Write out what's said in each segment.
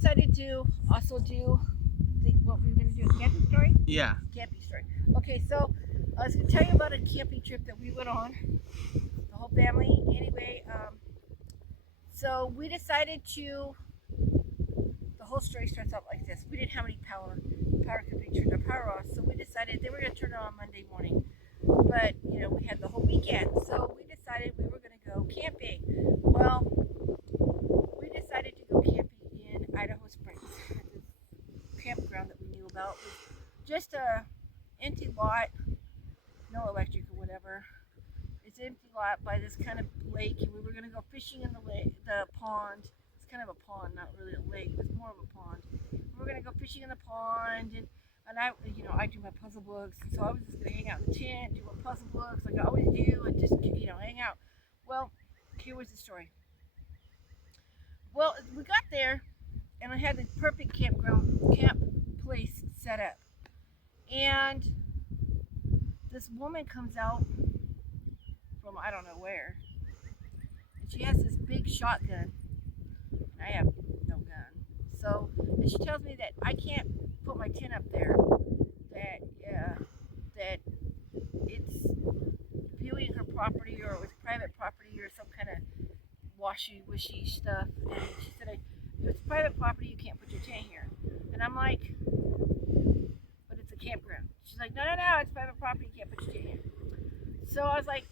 decided to also do what we were going to do a camping story. Yeah. Camping story. Okay, so I was going to tell you about a camping trip that we went on, the whole family. Anyway, so we decided to. The whole story starts out like this. We didn't have any power could be turned our power off, so we decided they were going to turn it on Monday morning. But we had the whole weekend, so we decided we were going to go camping. Well, we decided to go camping in Idaho Springs. This campground that we knew about was just a empty lot, no electric or whatever. It's an empty lot by this kind of lake, and we were going to go fishing in the pond. It's kind of a pond, not really a lake. It's more of a pond. We were going to go fishing in the pond, and I do my puzzle books, so I was just going to hang out in the tent, do my puzzle books like I always do, and just hang out. Well, here was the story. Well, we got there, and I had the perfect camp place set up, and this woman comes out from I don't know where, and she has this big shotgun. And I have no gun, and she tells me that I can't put my tent up there. That it's viewing her property or it was private property or some kind of washy wishy stuff. And she said, if it's private property, you can't put your tent here. And I'm like, but it's a campground. She's like, no, it's private property, you can't put your tent here. So I was like,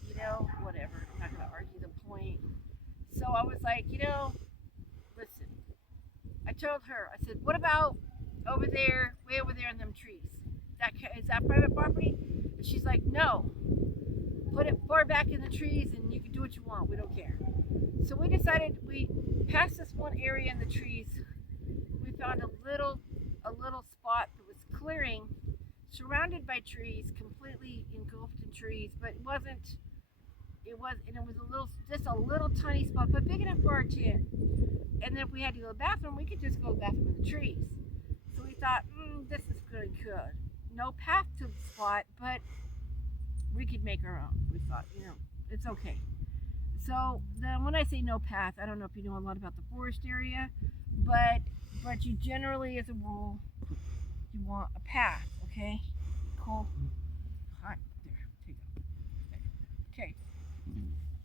whatever. I'm not gonna argue the point. So I was like, listen. I told her, I said, what about over there, way over there in them trees? Is that private property? And she's like, no. Put it far back in the trees and you can do what you want. We don't care. So we decided we passed this one area in the trees. We found a little spot that was clearing, surrounded by trees, completely engulfed in trees, but it was just a little tiny spot, but big enough for our tent. And then if we had to go to the bathroom, we could just go to the bathroom in the trees. So we thought, this is really good. No path to the spot, but we could make our own. We thought, it's okay. So then when I say no path, I don't know if you know a lot about the forest area, but you generally, as a rule, you want a path, okay? Cool. Hi, there, take it. Okay.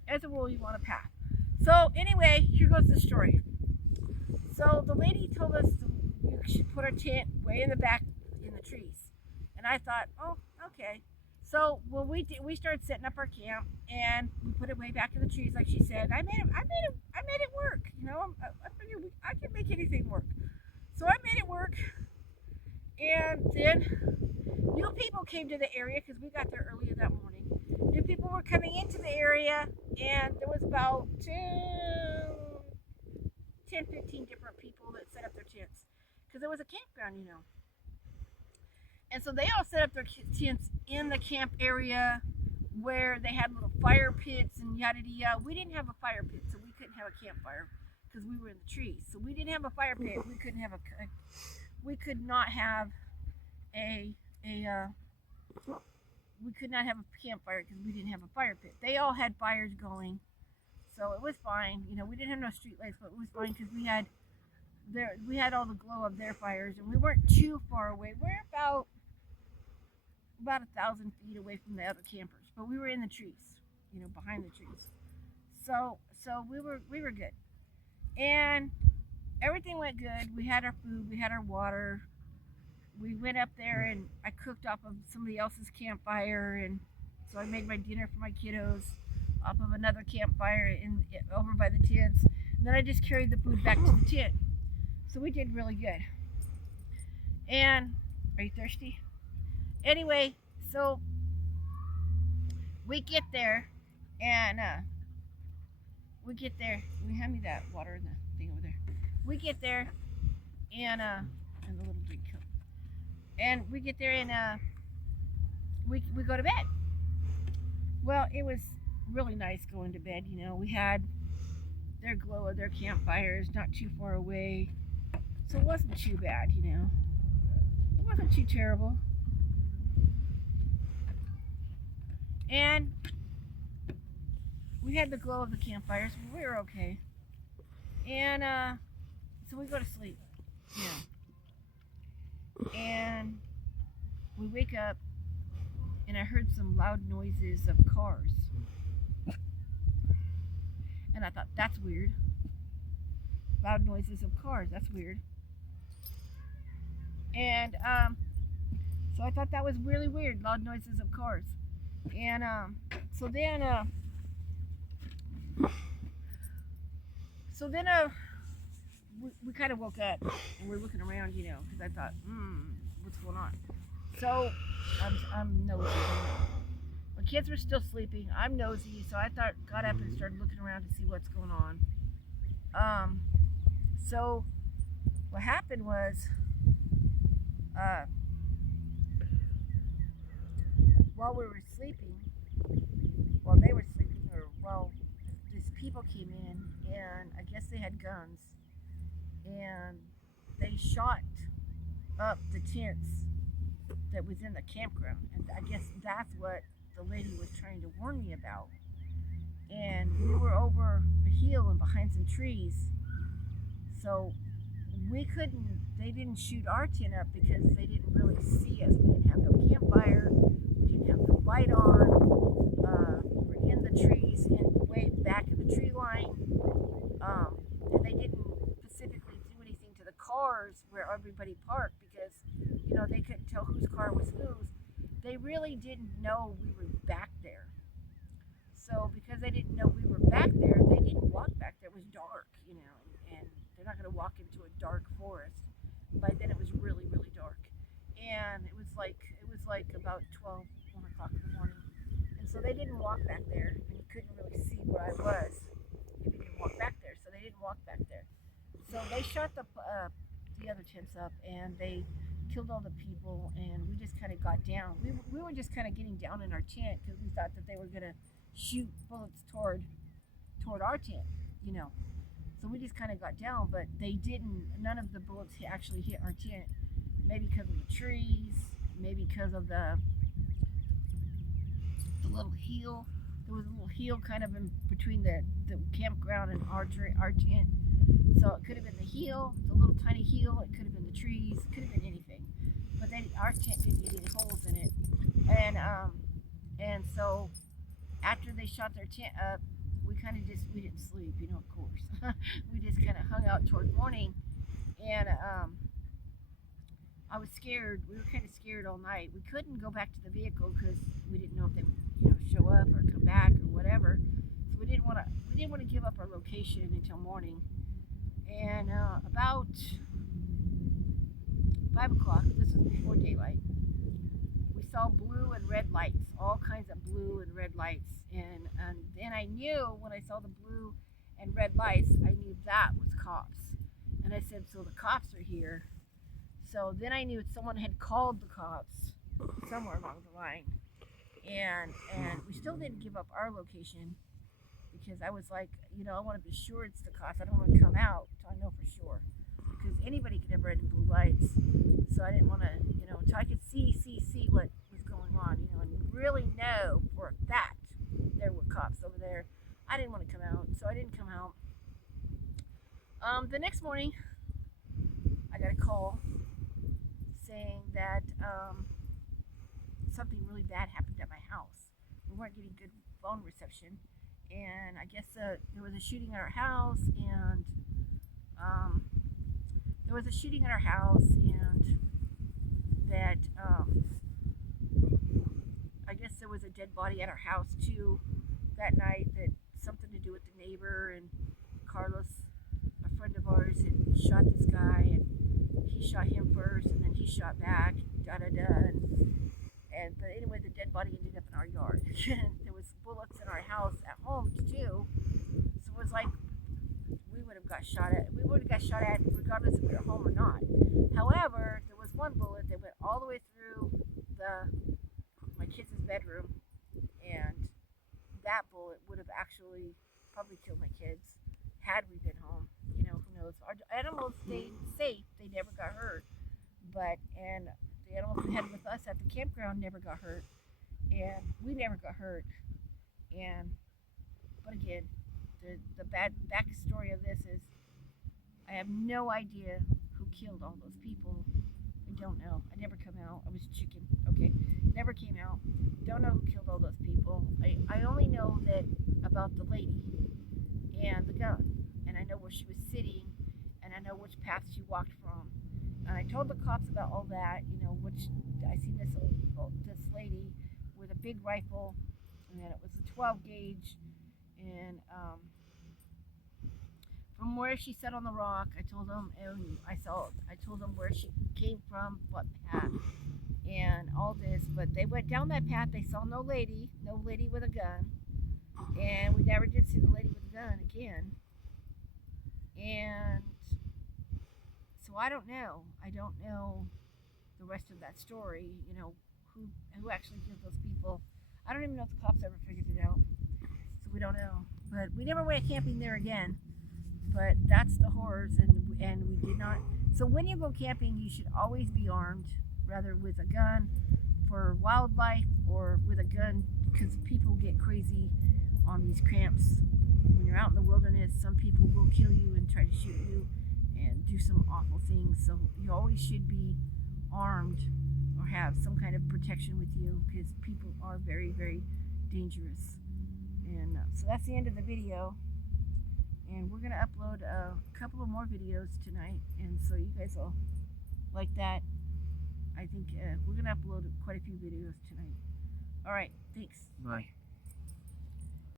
As a rule, you want a path. So anyway, here goes the story. So the lady told us we should put our tent way in the back in the trees, and I thought, oh, okay. So we started setting up our camp, and we put it way back in the trees, like she said. I made it work. I figured I can make anything work. So I made it work, and then new people came to the area because we got there earlier that morning. New people were coming into the area, and there was about 10, 15 different people that set up their tents because it was a campground. And so they all set up their tents in the camp area where they had little fire pits and yada yada. We didn't have a fire pit, so we couldn't have a campfire because we were in the trees. So we didn't have a fire pit. We could not have we could not have a campfire because we didn't have a fire pit. They all had fires going, so it was fine. We didn't have no street lights, but it was fine because we had all the glow of their fires, and we weren't too far away. We're about 1,000 feet away from the other campers, but we were in the trees, behind the trees. So we were good, and everything went good. We had our food, we had our water. We went up there, and I cooked off of somebody else's campfire, and so I made my dinner for my kiddos off of another campfire over by the tents. And then I just carried the food back to the tent. So we did really good. And are you thirsty? Anyway, so we get there, and We hand me that water in the thing over there. We get there, and the little drink cup. And we get there, and we go to bed. Well, it was really nice going to bed. We had their glow of their campfires not too far away, so it wasn't too bad. It wasn't too terrible. And we had the glow of the campfires. We were okay. And so we go to sleep. And we wake up, and I heard some loud noises of cars. And I thought, that's weird. Loud noises of cars, that's weird. And so I thought that was really weird, loud noises of cars. And so then, uh, so then we kind of woke up and we're looking around, because I thought, what's going on? So I'm nosy. My kids were still sleeping. I'm nosy, so I got up and started looking around to see what's going on. So what happened was, uh, while we were sleeping, while they were sleeping, or while these people came in, and I guess they had guns, and they shot up the tents that was in the campground, and I guess that's what the lady was trying to warn me about. And we were over a hill and behind some trees, so we couldn't. They didn't shoot our tent up because they didn't really see us. We didn't have no campfire. We didn't have no light on. We were in the trees and way back in the tree line. And they didn't specifically do anything to the cars where everybody parked because they couldn't tell whose car was whose. They really didn't know we were back there. So because they didn't know we were back there, they didn't walk back there. It was dark, and they're not going to walk into a dark forest. By then it was really, really dark. And it was like about 1 o'clock in the morning. And so they didn't walk back there, and you couldn't really see where I was if you didn't walk back there. So they didn't walk back there. So they shot the other tents up, and they killed all the people, and we just kind of got down. We were just kind of getting down in our tent because we thought that they were gonna shoot bullets toward our tent, you know. So we just kind of got down, but they didn't. None of the bullets actually hit our tent. Maybe because of the trees, maybe because of the little hill. There was a little hill kind of in between the campground and our tent. So it could have been the hill, the little tiny hill. It could have been the trees. It could have been anything. But our tent didn't get any holes in it. And so after they shot their tent up, we didn't sleep, of course. We just kind of hung out toward morning, and I was scared. We were kind of scared all night. We couldn't go back to the vehicle because we didn't know if they would, show up or come back or whatever. So we didn't want to give up our location until morning. And about 5 o'clock, this was before daylight, we saw blue and red lights, all kinds of blue and red lights. And then I knew when I saw the blue and red lights, I knew that was cops. And I said, so the cops are here. So then I knew someone had called the cops somewhere along the line. And we still didn't give up our location because I was like, I want to be sure it's the cops. I don't want to come out until I know for sure. Because anybody could have red and blue lights. So I didn't want to, until I could see what was going on, and really know for a fact there were cops over there. I didn't want to come out, so I didn't come out. The next morning, I got a call saying that something really bad happened at my house. We weren't getting good phone reception, and I guess there was a shooting at our house, and that I guess there was a dead body at our house too that night. That something to do with the neighbor, and Carlos, a friend of ours, had shot this guy, and he shot him first, and then he shot back. Da da da. But anyway, the dead body ended up in our yard. There was bullets in our house at home too, so it was like we would have got shot at. We would have got shot at regardless if we were home or not. However, there was one bullet that went all the way through my kids' bedroom, and that bullet would have actually probably killed my kids had we been home. Who knows? Our animals stayed safe; they never got hurt. And the animals we had with us at the campground never got hurt, and we never got hurt. But again, the bad backstory of this is I have no idea who killed all those people. I don't know. I never come out. I was chicken. Okay, never came out. Don't know who killed all those people. I only know that about the lady and the gun, and I know where she was sitting, and I know which path she walked from. And I told the cops about all that. You know, which I seen this lady with a big rifle, and then it was a 12 gauge, and from where she sat on the rock, I told them, and I told them where she came from, what path, and all this. But they went down that path. They saw no lady with a gun, and we never did see the lady with the gun again. And so I don't know. I don't know the rest of that story. You know, who actually killed those people. I don't even know if the cops ever figured it out. So we don't know. But we never went camping there again. But that's the horrors, and we did not. So when you go camping, you should always be armed, rather with a gun for wildlife or with a gun, because people get crazy on these camps. When you're out in the wilderness, some people will kill you and try to shoot you and do some awful things. So you always should be armed or have some kind of protection with you, because people are very, very dangerous. And so that's the end of the video. And we're going to upload a couple of more videos tonight, and so you guys will like that. I think we're going to upload quite a few videos tonight. All right, thanks. Bye.